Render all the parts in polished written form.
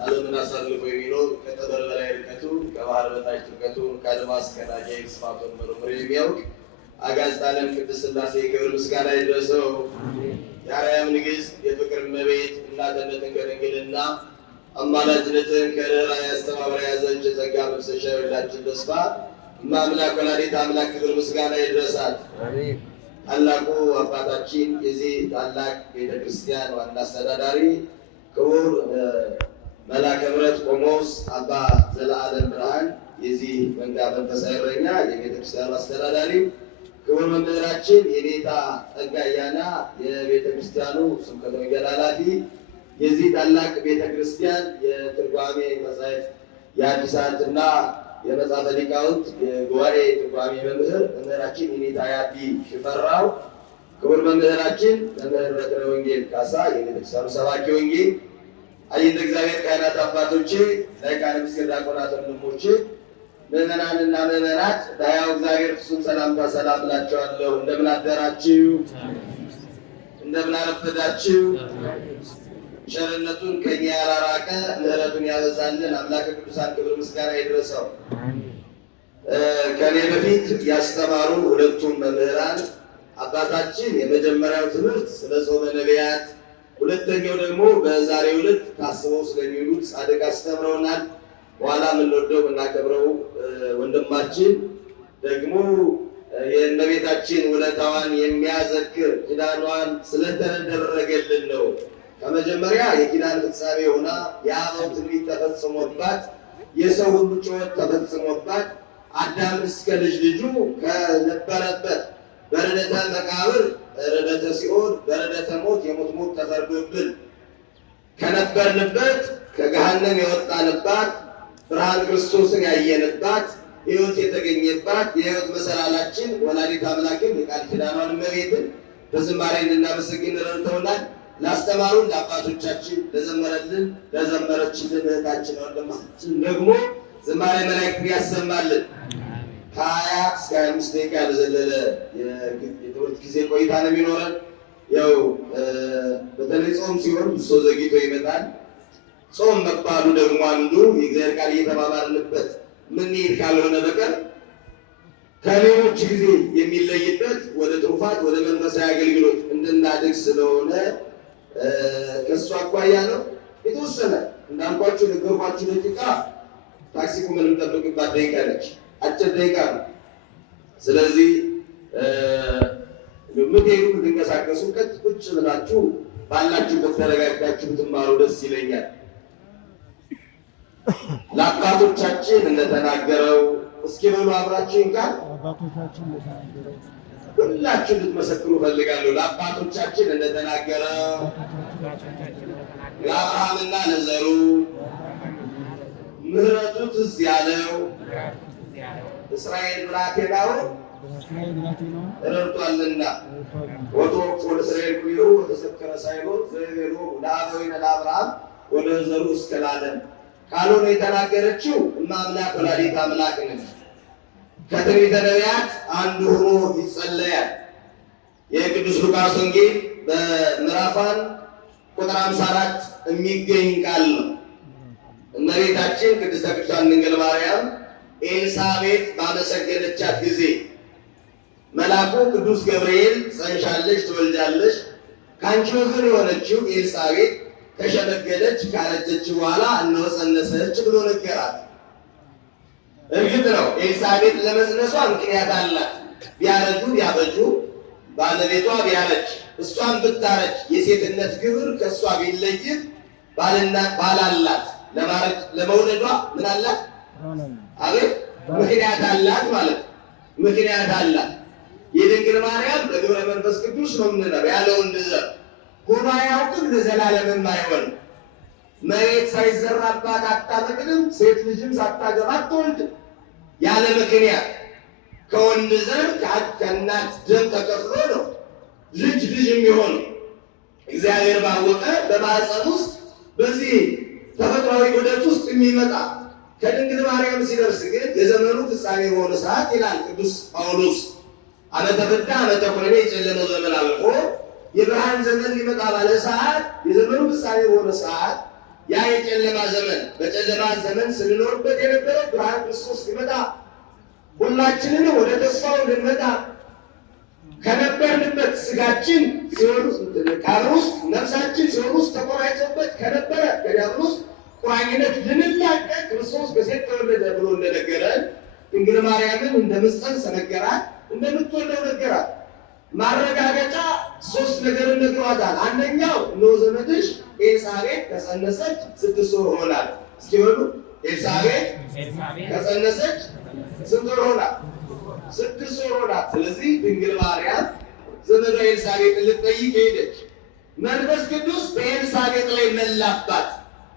ዓለምን አሳልፎ የሚኖር ከጠበል በላይ ርቀቱን ከባህር በታች ጥልቀቱን ከአድማስ ከናጌ ስፋቱን መርምሮ የሚያውቅ አጋዕዝተ ዓለም ቅድስት ሥላሴ ክብር ምስጋና ይድረሰው። የአርያም ንግሥት የፍቅር እመቤት እናትነትን ከድንግልና አማላጅነትን ከርኅራኄ አስተባብራ ያዘች የጸጋ መፍሰሻ የሁላችን ተስፋ እማምላክ ወላዲተ አምላክ ክብር ምስጋና ይድረሳት። ታላቁ አባታችን የዚህ ታላቅ ቤተክርስቲያን ዋና አስተዳዳሪ ክቡር መልአከ ምሕረት ቆሞስ አባ ዘለዓለም ብርሃን፣ የዚህ መንጋ መንፈሳዊ እረኛ የቤተክርስቲያኑ አስተዳዳሪ ክቡር መምህራችን የኔታ ጸጋያና የቤተክርስቲያኑ ስብከተ ወንጌል ኃላፊ፣ የዚህ ታላቅ ቤተክርስቲያን የትርጓሜ መጻሕፍት የሐዲሳትና የመጽሐፈ ሊቃውንት የጉባኤ ትርጓሜ መምህር መምህራችን የኔታ ያቢ ሽፈራው፣ ክቡር መምህራችን መምህር በትረ ወንጌል ካሳ የቤተክርስቲያኑ ሰባኪ ወንጌል፣ አይንተ እግዚአብሔር ካህናት አባቶቼ፣ ሊቃነ ምስጢር ዲያቆናት ወንድሞቼ፣ ምዕመናንና ምዕመናት በሕያው እግዚአብሔር ፍጹም ሰላምታ ሰላም እላችኋለሁ። እንደምን አደራችሁ? እንደምን አረፈዳችሁ? ቸርነቱን ከኛ ያላራቀ ምሕረቱን ያበዛልን አምላከ ቅዱሳን ክብር ምስጋና ይድረሰው። ከኔ በፊት ያስተማሩ ሁለቱም መምህራን አባታችን የመጀመሪያው ትምህርት ስለ ጾመ ነቢያት፣ ሁለተኛው ደግሞ በዛሬው ዕለት ታስበው ስለሚውሉት ጻድቅ አስተምረውናል። በኋላ የምንወደው የምናከብረው ወንድማችን ደግሞ የእመቤታችን ውለታዋን የሚያዘክር ኪዳኗን ስለተደረገልን ነው። ከመጀመሪያ የኪዳን ፍጻሜ ሆና የአበው ትንቢት ተፈጽሞባት የሰው ሁሉ ጩኸት ተፈጽሞባት አዳም እስከ ልጅ ልጁ ከነበረበት በረደተ መቃብር ረደተ ሲኦል በረደተ ሞት የሞት ሞት ተፈርዶብን ከነበርንበት ከገሃነም የወጣንባት ብርሃን ክርስቶስን ያየንባት ሕይወት የተገኘባት የሕይወት መሰላላችን ወላዲተ አምላክን የቃል ኪዳኗን እመቤትን በዝማሬ እንድናመሰግን ረድተውናል። ላስተማሩን ለአባቶቻችን፣ ለዘመረልን ለዘመረችልን እህታችን ወንድማችን ደግሞ ዝማሬ መላእክት ያሰማልን። ከ20 እስከ 25 ደቂቃ ያልዘለለ የትምህርት ጊዜ ቆይታ ነው የሚኖረን። ያው በተለይ ጾም ሲሆን ብሶ ዘግይቶ ይመጣል። ጾም መባሉ ደግሞ አንዱ የእግዚአብሔር ቃል እየተማማርንበት ምንሄድ ካልሆነ በቀር ከሌሎች ጊዜ የሚለይበት ወደ ትሩፋት ወደ መንፈሳዊ አገልግሎት እንድናድግ ስለሆነ ከእሱ አኳያ ነው። የተወሰነ እንዳልኳችሁ ነገርኳችሁ ደቂቃ ታክሲ ቁመን የምንጠብቅባት ደቂቃ ነች፣ አጭር ደቂቃ ነው። ስለዚህ የምትሄዱ የምትንቀሳቀሱ ቀጥ ቁጭ ብላችሁ ባላችሁበት ተረጋግታችሁ ትማሩ ደስ ይለኛል። ለአባቶቻችን እንደተናገረው እስኪ በሉ አብራችሁን ቃል ሁላችሁ እንድትመሰክሩ ፈልጋለሁ። ለአባቶቻችን እንደተናገረው ለአብርሃምና ለዘሩ ምሕረቱ ትዝ ያለው እስራኤል ብላቴናውን ረድቷልና ወተወክፎ ለእስራኤል ኩሉ ወተሰከረ ሳይሎት ዘይቤሎ ለአበዊነ ለአብርሃም ወደ ዘሩ እስከ ለዓለም ቃሉን የተናገረችው እማምላክ ወላዲተ አምላክ ነች። ከትንቢተ ነቢያት አንዱ ሆኖ ይጸለያል። የቅዱስ ሉቃስ ወንጌል በምዕራፍ 1 ቁጥር 54 የሚገኝ ቃል ነው። እመቤታችን ቅድስተ ቅዱሳን ድንግል ማርያም ኤልሳቤጥ ባመሰገነቻት ጊዜ መልአኩ ቅዱስ ገብርኤል ጸንሻለሽ፣ ትወልጃለሽ፣ ከአንቺ ወገን የሆነችው ኤልሳቤጥ ከሸመገለች ካረጀች በኋላ እነሆ ጸነሰች ብሎ ነገራት። እርግጥ ነው ኤልሳቤጥ ለመጽነሷ ምክንያት አላት። ቢያረጁ ቢያበጁ ባለቤቷ ቢያረጅ እሷን ብታረጅ የሴትነት ግብር ከእሷ ቢለይም ባል አላት። ለመውለዷ ምን አላት? አቤት ምክንያት አላት ማለት ምክንያት አላት። የድንግል ማርያም በግብረ መንፈስ ቅዱስ ነው የምንለው ያለ ወንድ ዘር ሆኖ አያውቅም፣ ለዘላለምም አይሆንም። መሬት ሳይዘራባት አታበቅልም፣ ሴት ልጅም ሳታገባ አትወልድም። ያለ ምክንያት ከወንድ ዘር ከእናት ደም ተከፍሎ ነው ልጅ የሚሆነው። እግዚአብሔር ባወቀ በማኅፀን ውስጥ በዚህ ተፈጥሯዊ ዑደት ውስጥ የሚመጣ ከድንግል ማርያም ሲደርስ ግን የዘመኑ ፍጻሜ በሆነ ሰዓት ይላል ቅዱስ ጳውሎስ ዓመተ ፍዳ ዓመተ ኩነኔ የጨለመው ዘመን አልፎ የብርሃን ዘመን ሊመጣ ባለ ሰዓት የዘመኑ ፍጻሜ በሆነ ሰዓት ያ የጨለማ ዘመን በጨለማ ዘመን ስንኖርበት የነበረው ብርሃን ክርስቶስ ሲመጣ ሁላችንን ወደ ተስፋው ልንመጣ ከነበርንበት ስጋችን ሲሆን መቃብር ውስጥ ነፍሳችን ሲሆን ውስጥ ተቆራኝቶበት ከነበረ ከዲያብሎስ ቁራኝነት ልንላቀቅ ክርስቶስ በሴት ተወለደ ብሎ እንደነገረን ድንግል ማርያምን እንደምትጸንስ ነገራት፣ እንደምትወልደው ነገራት። ማረጋገጫ ሶስት ነገር ነግሯታል። አንደኛው እነሆ ዘመድሽ ኤልሳቤጥ ከጸነሰች 6 ወር ሆናል። እስኪ በሉ ኤልሳቤጥ ከጸነሰች ስንት ወር ሆናል? 6 ወር ሆናል። ስለዚህ ድንግል ማርያም ዘመዷ ኤልሳቤጥን ልትጠይቅ ሄደች። መንፈስ ቅዱስ በኤልሳቤጥ ላይ መላባት፣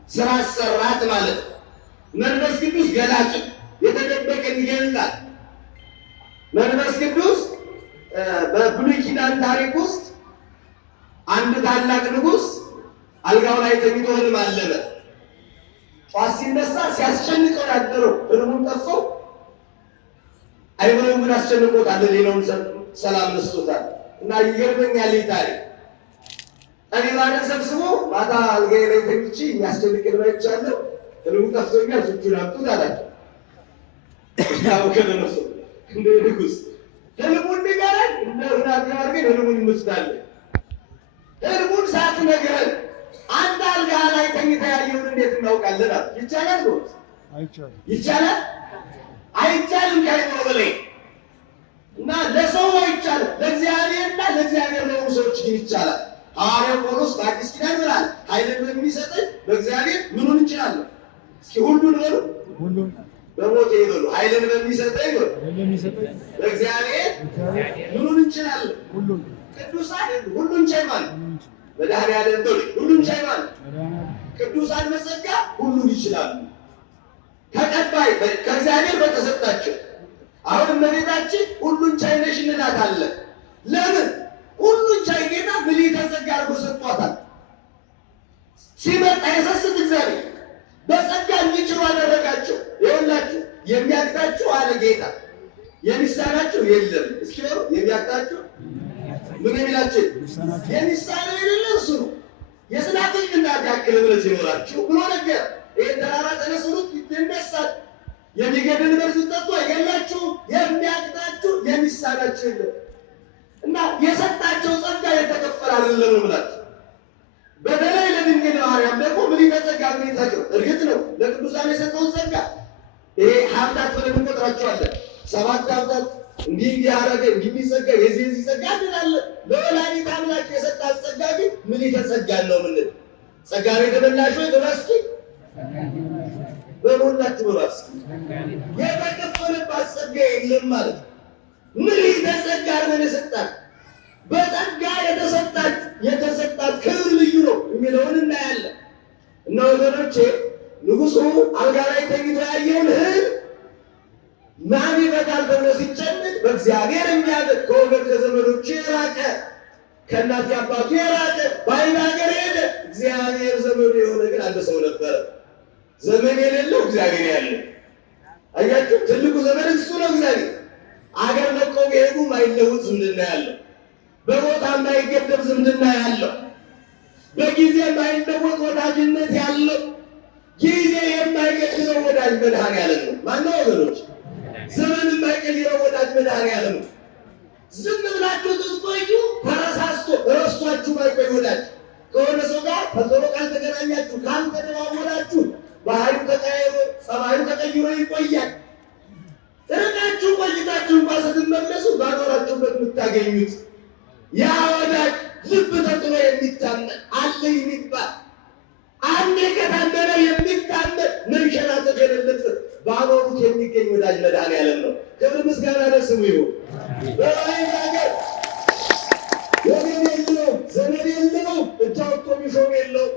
ስራ ሰራት ማለት ነው። መንፈስ ቅዱስ ገላጭ፣ የተደበቀን ይገልጣል። መንፈስ ቅዱስ በብሉይ ኪዳን ታሪክ ውስጥ አንድ ታላቅ ንጉሥ አልጋው ላይ ተኝቶ ህልም አለመ። ጧት ሲነሳ ሲያስጨንቀው ያደረው ህልሙን ጠፋው። አይምሮው ግን አስጨንቆታል፣ ሌላውን ሰላም ነስቶታል። እና ይገርመኛል ይህ ታሪክ። ጠቢባንን ሰብስቦ ማታ አልጋዬ ላይ ተኝቼ የሚያስጨንቅ ህልም አይቻለሁ፣ ህልሙ ጠፍቶኛል፣ ፍቹን አምጡት አላቸው። ከነሱ እንደ ንጉሥ ህልሙን ንገረን፣ እንደ ሁናት አድርገን ህልሙን እንወስዳለን። ህልሙን ሳትነግረን አንድ አልጋ ላይ ተኝተህ ያየውን እንዴት እናውቃለን? ይቻላል ነው? ይቻላል? አይቻልም። ከአይምሮ በላይ እና ለሰው አይቻልም፣ ለእግዚአብሔርና ለእግዚአብሔር ለሆኑ ሰዎች ግን ይቻላል። ሐዋርያው ጳውሎስ በአዲስ ኪዳን ይላል ኃይልን በሚሰጠኝ በእግዚአብሔር ምኑን እንችላለን? እስኪ ሁሉን በሉ፣ ሁሉን በሞቴ ይበሉ። ኃይልን በሚሰጠኝ በእግዚአብሔር ምኑን እንችላለን? ሁሉን። ቅዱሳን ሁሉን ቻይ ማለት መድኃኒዓለም ሁሉን ቻይ ማለት ቅዱሳን በጸጋ ሁሉን ይችላሉ። ተቀባይ ከእግዚአብሔር በተሰጣቸው። አሁን እመቤታችን ሁሉን ቻይ ነሽ እንላታለን። ለምን? ሁሉን ቻይ ጌታ ምልዕተ ጸጋ አድርጎ ሰጥቷታል። ሲመጣ የሰስት እግዚአብሔር በጸጋ እንዲችሉ አደረጋቸው። ይኸውላችሁ የሚያቅታችሁ አለ ጌታ፣ የሚሳናችሁ የለም። እስኪ በሉ የሚያቅታችሁ ምን የሚላችሁ የሚሳነው የሌለ እሱ ነው። የስናፍጭ ቅንጣት ያክል እምነት ይኖራችሁ ብሎ ነገር ይህን ተራራ ተነስሩት ይነሳል። የሚገድል መርዝ ጠጡ አይገላችሁም። የሚያቅታችሁ የሚሳናችሁ የለም እና የሰጣቸው ጸጋ የተከፈለ አይደለም ነው ብላችሁ በተለይ ለድንግል ማርያም ደግሞ ምልዕተ ጸጋ እርግጥ ነው ለቅዱሳን የሰጠውን ጸጋ ይሄ ሀብታት ብለን እንቆጥራቸዋለን። 7 ሀብታት እንዲህ ያደረገ እንዲጸጋ የዚህ ጸጋ እንላለን። ለወላዲተ አምላክ የሰጣት ጸጋ ግን ምልዕተ ጸጋ ነው። ምን ጸጋ ነው የተመላሽ ወይ? በራስኪ በሞላችሁ በራስኪ የተከፈለባት ጸጋ የለም ማለት ነው። ምልዕተ ጸጋ ነው የሰጣት። በጸጋ የተሰጣት ክብር ልዩ ነው የሚለውን እናያለን። እና ወገኖቼ ንጉሡ አልጋ ላይ ተኝቶ ያየውን ህልም ማን ይፈታል ተብሎ ሲጨነቅ በእግዚአብሔር የሚያደግ ከወገን ከዘመዶቹ የራቀ ከእናት አባቱ የራቀ ባዕድ ሀገር ሄደ። እግዚአብሔር ዘመዱ የሆነ ግን አንድ ሰው ነበረ። ዘመን የሌለው እግዚአብሔር ያለው። አያችሁ፣ ትልቁ ዘመን እሱ ነው። እግዚአብሔር አገር ለቀው ቢሄዱ ማይለውጥ ዝምድና ያለው፣ በቦታ የማይገደብ ዝምድና ያለው፣ በጊዜ የማይለወጥ ወዳጅነት ያለው፣ ጊዜ የማይገድበው ወዳጅ መድኃኔዓለም ነው። ማነው ወገኖች? ዘመን የማይቀይረው ወዳጅ መድኃኔዓለም ነው። ዝም ብላችሁ ትቆዩ ተረሳስቶ ረስቷችሁ ማይቆይ ወዳጅ ከሆነ ሰው ጋር ፈጥሮ ካልተገናኛችሁ ካልተደዋወላችሁ ባህሪው ተቀያይሮ ጸባዩ ተቀይሮ ይቆያል። ርቃችሁ ቆይታችሁ እንኳን ስትመለሱ ባኖራችሁበት የምታገኙት ያ ወዳጅ ልብ ተጥሎ የሚታመን አለ የሚባል አንዴ ከታመነ የሚታመን መንሸራተት የሌለበት ባኖሩት የሚገኝ ወዳጅ መድኃኔዓለም ነው። ክብር ምስጋና ለስሙ ይሁን። በባዕድ ሀገር ወገን የለውም፣ ዘመድ የለውም፣ እጅ አውጥቶ የሚሾም የለውም።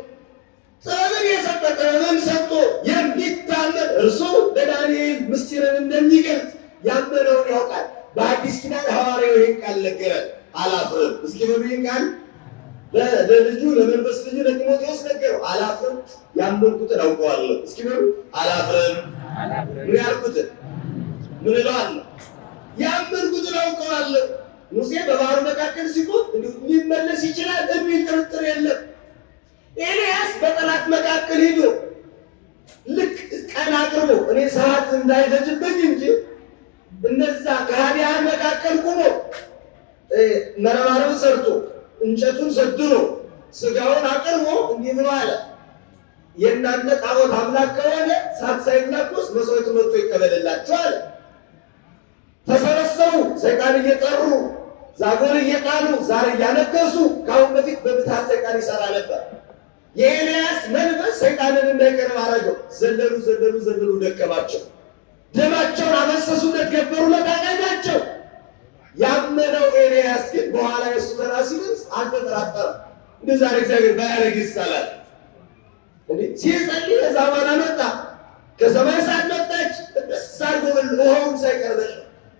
ጥበብን የሰጠ ጥበብን ሰጥቶ የሚታመን እርሱ ለዳንኤል ምስጢርን እንደሚገልጽ ያመነውን ያውቃል። በአዲስ ኪዳን ሐዋርያው ይህን ቃል ነገረን፣ አላፍርም። እስኪ በብሉይ ቃል ለልጁ ለመንፈስ ልጁ ለጢሞቴዎስ ነገረው፣ አላፍርም፣ ያመንኩትን አውቀዋለሁ። እስኪ በሉ አላፍርም። ምን ያልኩትን ምን እለዋለሁ? ያመንኩትን አውቀዋለሁ። ሙሴ በባህሩ መካከል ሲቆም ሊመለስ ይችላል የሚል ጥርጥር የለም። ኤልያስ በጠላት መካከል ሄዶ ልክ ቀን አቅርቦ እኔ ሰዓት እንዳይፈጅብኝ እንጂ እነዛ ከሃዲያን መካከል ቁሞ መረባረብ ሰርቶ እንጨቱን ሰድሮ ስጋውን አቅርቦ እንዲህ ብሎ አለ፣ የእናንተ ጣዖት አምላክ ከሆነ እሳት ሳይናኮስ መስዋዕቱ መጥቶ ይቀበልላችሁ አለ። ተሰበሰቡ። ሰይጣን እየጠሩ ዛጎል እየጣሉ ዛር እያነገሱ ከአሁን በፊት በምትሃት ሰይጣን ይሰራ ነበር። የኤልያስ መንፈስ ሰይጣንን እንዳይቀርብ አደረገው። ዘለሉ ዘለሉ ዘለሉ፣ ደከማቸው። ደማቸውን አፈሰሱለት፣ ገበሩለት፣ አቃናቸው። ያመነው ኤልያስ ግን በኋላ የእሱ ተራ ሲደርስ አልተጠራጠረም። እንደ ዛሬ እግዚአብሔር ባያደርግ ይሳላል እንዴ? ሲጸልይ ከዛ በኋላ መጣ፣ ከሰማይ እሳት መጣች። ደስ አድርጎ ውሃውን ሳይቀርበል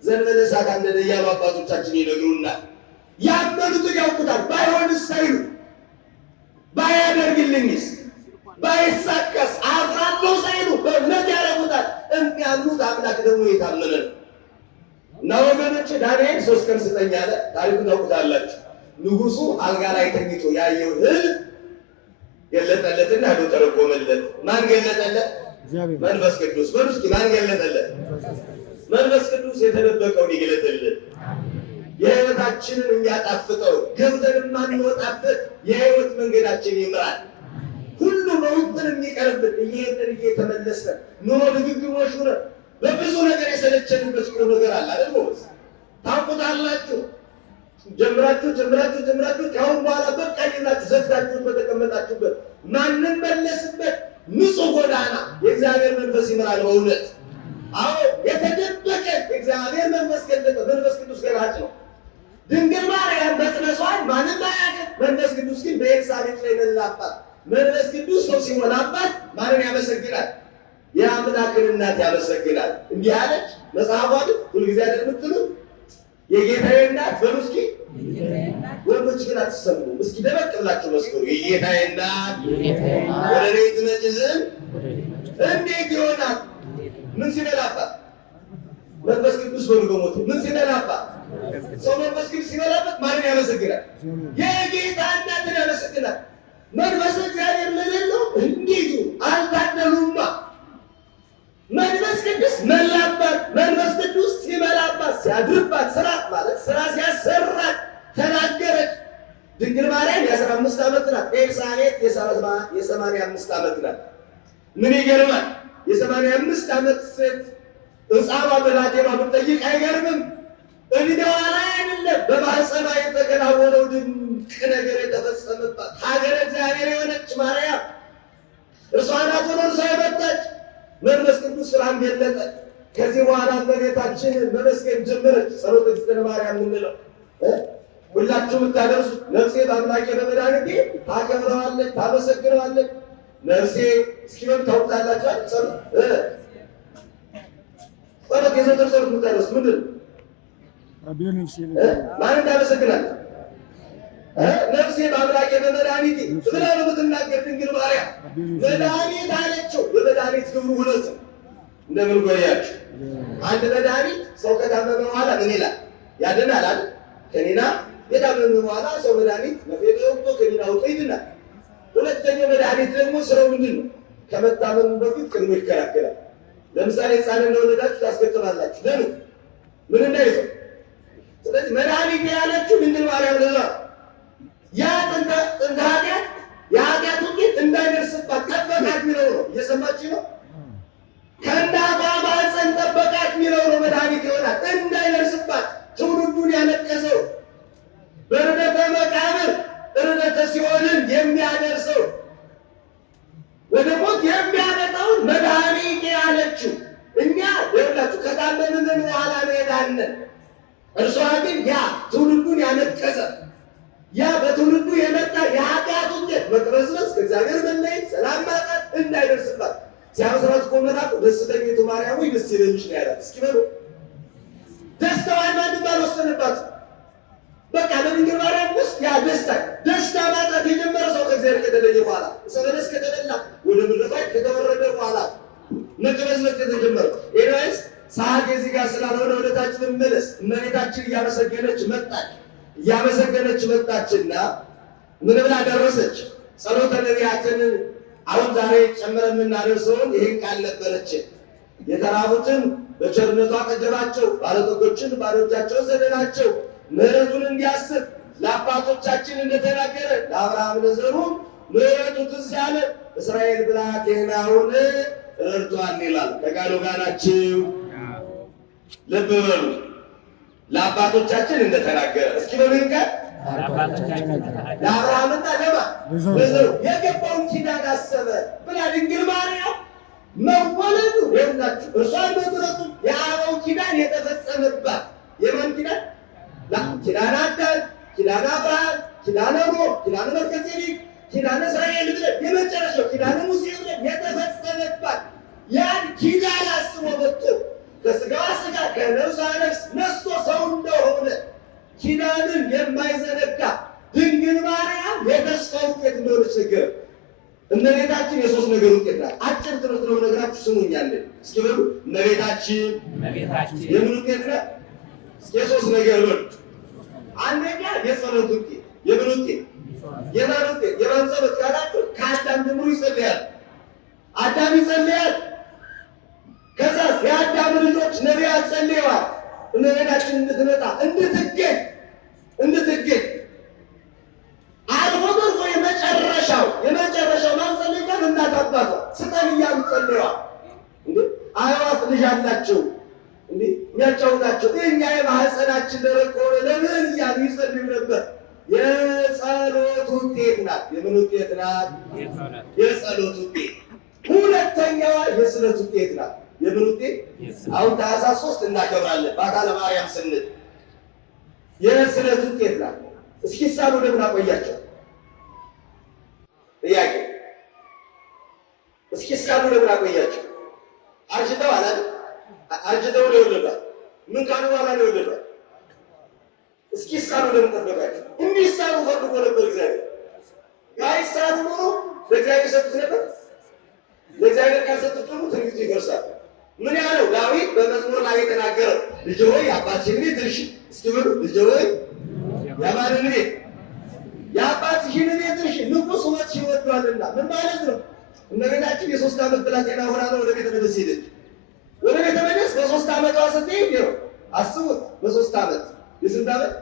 ዘንበለ እሳት አንደደ እያሉ አባቶቻችን ይነግሩናል። ያመኑትን ያውቁታል። ባይሆንስ አይሉ፣ ባያደርግልኝስ፣ ባይሳቀስ አፍራለሁ ሳይሉ በእምነት ያደርጉታል። የሚያምኑት አምላክ ደግሞ የታመነ ነው። እና ወገኖች ዳንኤል 3 ቀን ስጠኝ አለ። ታሪኩን ታውቁታላችሁ። ንጉሱ አልጋ ላይ ተኝቶ ያየው ህልም ገለጠለትና ሄዶ ተረጎመለት። ማን ገለጠለት? መንፈስ ቅዱስ። በሩስኪ ማን ገለጠለት? መንፈስ ቅዱስ የተደበቀውን ይገለጥልን። የህይወታችንን የሚያጣፍጠው ገብተን የማንወጣበት የህይወት መንገዳችን ይምራል። ሁሉ በውጥን የሚቀርብን እየሄድን እየተመለስን ኑሮ ድግግሞሽ ሆነ በብዙ ነገር የሰለቸንበት ቁም ነገር አለ አይደል? ታውቁታላችሁ። ጀምራችሁ ከአሁን በኋላ በቃ ይላችሁ ዘግታችሁት በተቀመጣችሁበት ማንን መለስበት ንጹህ ጎዳና የእግዚአብሔር መንፈስ ይመራል። በእውነት አዎ፣ የተደበቀ እግዚአብሔር መንፈስ ገለጠ። መንፈስ ቅዱስ ገላጭ ነው። ድንግል ማርያም በጽነሷን ማንም አያውቅም። መንፈስ ቅዱስ ግን በኤልሳቤጥ ላይ መላባት። መንፈስ ቅዱስ ሰው ሲሞላባት ማንን ያመሰግናል? የአምላክን እናት ያመሰግናል። እንዲህ አለች መጽሐፏ። ግን ሁልጊዜ አይደል የምትሉት የጌታዬ እናት በሉ እስኪ። ወንዶች ግን አትሰሙ። እስኪ ደበቅ ብላችሁ መስክሩ። የጌታዬ እናት ወደ እኔ ትመጪ ዘንድ እንዴት ይሆናል? ምን ሲበላባት? መንፈስ ቅዱስ በሉ በሞቱ ምን ሲበላባት? ሰው መንፈስ ቅዱስ ሲበላበት ማንን ያመሰግናል? የጌታ እናትን ያመሰግናል። መንፈስ እግዚአብሔር ለሌለው እንዴት አልታደሉማ። መንፈስ ቅዱስ መላባት። መንፈስ ቅዱስ ሲመላባት ሲያድርባት፣ ስራ ማለት ስራ ሲያሰራት ተናገረች። ድንግል ማርያም የ15 ዓመት ናት። ኤልሳቤጥ የ85 ዓመት ናት። ምን ይገርማል! የ85 ዓመት ሴት ሕፃኗ በላቴማ ብትጠይቅ አይገርምም? እድሜዋ ላይ አይደለም በማህፀኗ የተከናወነው ድንቅ ነገር የተፈጸመባት ሀገረ እግዚአብሔር የሆነች ማርያም እርሷ ናት ወደ እርሷ የመጣች። መንፈስ ቅዱስ ስራን ገለጠ። ከዚህ በኋላ እመቤታችን መመስገን ጀመረች። ጸሎተ እግዝእትነ ማርያም የምንለው ሁላችሁ የምታደርሱ ነፍሴ በአምላኬ በመድኃኒቴ ታከብረዋለች፣ ታመሰግነዋለች። ነፍሴ እስኪበሉ ታውቁታላችኋል። ጸሎት የዘወትር ጸሎት የምታደርሱ ምንድን ነው? ማንን ታመሰግናለች? ነፍሴ በአምላኬ በመድኃኒቴ ብላ ነው የምትናገር ድንግል ማርያም። መድኃኒት አለችው። የመድኃኒት ክብሩ ሁለት ነው። እንደምን ጎያችሁ? አንድ መድኃኒት ሰው ከታመመ በኋላ ምን ይላል? ያድናል አይደል? ከኒና የታመመ በኋላ ሰው መድኃኒት መፌት ወጥቶ ከኒና ወጥቶ ይድናል። ሁለተኛው መድኃኒት ደግሞ ስራው ምንድን ነው? ከመታመሙ በፊት ቅድሞ ይከላከላል። ለምሳሌ ሕፃን እንደወለዳችሁ ታስከትባላችሁ። ለምን? ምን እንዳይዘው። ስለዚህ መድኃኒት ያለችው ድንግል ማርያም ለዛ ያ ጥንተ ኃጢአት የኃጢአት ውጤት እንዳይደርስባት ጠበቃት የሚለው ነው። እየሰማችሁ ነው? ከእናቷ ማኅፀን ጠበቃት የሚለው ነው። መድኃኒት ይሆናል እንዳይደርስባት። ትውልዱን ያነቀሰው በርደተ መቃብር ርደተ ሲኦልን የሚያደርሰው ወደ ሞት የሚያመጣውን መድኃኒት ያለችው እኛ ይኸውላችሁ ከታመምን በኋላ እንሄዳለን። እርሷ ግን ያ ትውልዱን ያነቀሰ ያ በትውልዱ የመጣ የኃጢአት ውጤት መቅበዝበዝ፣ ከእግዚአብሔር መለየት፣ ሰላም ማጣት እንዳይደርስባት ሲያበስራት እኮ መጣቁ ደስተኛይቱ ማርያም ወይ ደስ ይበልሽ ነው ያላት። እስኪ በሉ ደስታዋን ማንም አልወሰነባትም። በቃ በድንግል ማርያም ውስጥ ያ ደስታ ማጣት የጀመረ ሰው ከእግዚአብሔር ከተለየ በኋላ ሰበለስ ከተበላ ወደ ምድረ ባይ ከተወረደ በኋላ መቅበዝበዝ ከተጀመረ ኤልያስ ሰዓት የዚህ ጋር ስላልሆነ ወደታች መመለስ። እመቤታችን እያመሰገነች መጣችና ምን ብላ ደረሰች? ጸሎተ ነቢያትን አሁን ዛሬ ጨምረን የምናደርሰውን ይህን ቃል ነበረች። የተራቡትን በቸርነቷ ቀደማቸው፣ ባለጠጎችን ባዶ እጃቸውን ሰደዳቸው። ምሕረቱን እንዲያስብ ለአባቶቻችን እንደተናገረ ለአብርሃም ለዘሩ ምሕረቱ ትዝ ያለ እስራኤል ብላቴናውን ረድቷል ይላል። ከቃሉ ጋር ናችሁ? ልብ በሉ። ለአባቶቻችን እንደተናገረ እስኪ በምን ቃል ለአብርሃምና ለማ ለዘሩ የገባውን ኪዳን አሰበ ብላ ድንግል ማርያም መወለዱ ወላችሁ እርሷን በምሕረቱ የአበው ኪዳን የተፈጸመባት የማን ኪዳን? ኪዳነ አዳም፣ ኪዳነ አብርሃም፣ ኪዳነ ኖህ፣ ኪዳነ መልከጼዴቅ፣ ኪዳነ እስራኤል ብለን የመጨረሻው ኪዳነ ሙሴ ብለን የተፈጸመባት ያን ኪዳን አስቦ መጥቶ ከስጋዋ ስጋ ከነፍሷ ነፍስ ነስቶ ሰው እንደሆነ ኪዳንን የማይዘነጋ ድንግል ማርያም የተስፋ ውጤት እንደሆነች ነገር እመቤታችን የሶስት ነገር ውጤት ናት። አጭር ትምህርት ነው ነገራችሁ፣ ስሙኛለን። እስኪ በሉ እመቤታችን የምን ውጤት ናት? እስኪ የሶስት ነገር በሉ። አንደኛ የጸሎት ውጤት። የምን ውጤት? የማን ውጤት? የማን ጸሎት ካላችሁ ከአዳም ጀምሮ ይጸልያል። አዳም ይጸልያል። ከዛ የአዳም ልጆች ነቢያት ጸልየዋል። እመቤታችን እንድትመጣ እንድትገኝ አልፎ ተርፎ የመጨረሻው ማን ጸልየዋል? እናት አባቷ ስጠን እያሉ ጸልየዋል። አዕዋፍ ልጅ አላቸው የሚያጫውታቸው እኛ የማህፀናችን ደረቅ ሆነ ለምን እያሉ ይጸልዩ ነበር። የጸሎት ውጤት ናት። የምን ውጤት ናት? የጸሎት ውጤት። ሁለተኛዋ የስዕለት ውጤት ናት። የምን ውጤት? አሁን ታኅሳስ 3 እናከብራለን በአካለ ማርያም ስንል የስዕለት ውጤት ናት። እስኪ ሳሉ ለምን አቆያቸው? ጥያቄ እስኪ ሳሉ ለምን አቆያቸው? አርጅተው አላለ አርጅተው ነው የወለዷት። ምን ካሉ በኋላ ነው የወለዷት? እስኪ ሳሉ ለምን ጠበቃቸው? እንዲሳሉ ፈልጎ ነበር እግዚአብሔር። ያይሳሉ ኖሮ ለእግዚአብሔር ሰጡት ነበር። ለእግዚአብሔር ካልሰጡት ደግሞ ትንቢቱ ይፈርሳል። ምን ያለው ዳዊት በመዝሙር ላይ የተናገረው ልጅ ሆይ የአባትሽን ቤት እርሺ። እስኪ በሉ ልጅ ሆይ የማንን ቤት? የአባትሽን ቤት እርሺ፣ ንጉሥ ውበትሽን ወዷልና። ምን ማለት ነው? እመቤታችን የ3 ዓመት ብላቴና ሆና ነው ወደ ቤተ መቅደስ ሄደች። ወደ ቤተ መቅደስ በ3 ዓመቷ ስትሄድ ነው። አስቡት፣ በ3 ዓመት የስንት ዓመት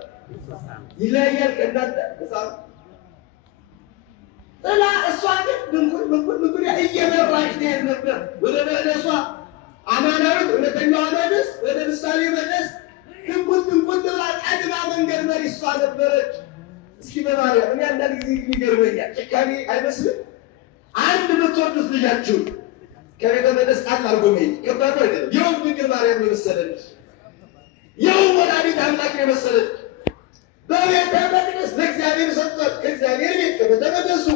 ይለያል ከእናንተ ሕፃን ጥላ። እሷ ግን ድንኩል እየመራች ትሄድ ነበር ወደ መቅደሷ። አማናዊት እውነተኛዋ መቅደስ ወደ ምሳሌ መቅደስ ድንኩል ብላ ቀድማ መንገድ መሪ እሷ ነበረች። እስኪ በማርያም እኔ አንዳንድ ጊዜ ይገርመኛል። ጭካኔ አይመስልም? አንድ የምትወዱት ልጃችሁ ከቤተ መቅደስ ጣል አድርጎ መሄድ ከባድ ነው አይደለም? ይኸው ድንግል ማርያም የመሰለች ይኸው ወላዲተ አምላክ የመሰለች በቤተ መቅደስ ለእግዚአብሔር ሰጥቷት ከእግዚአብሔር ቤት ከቤተ መቅደሱ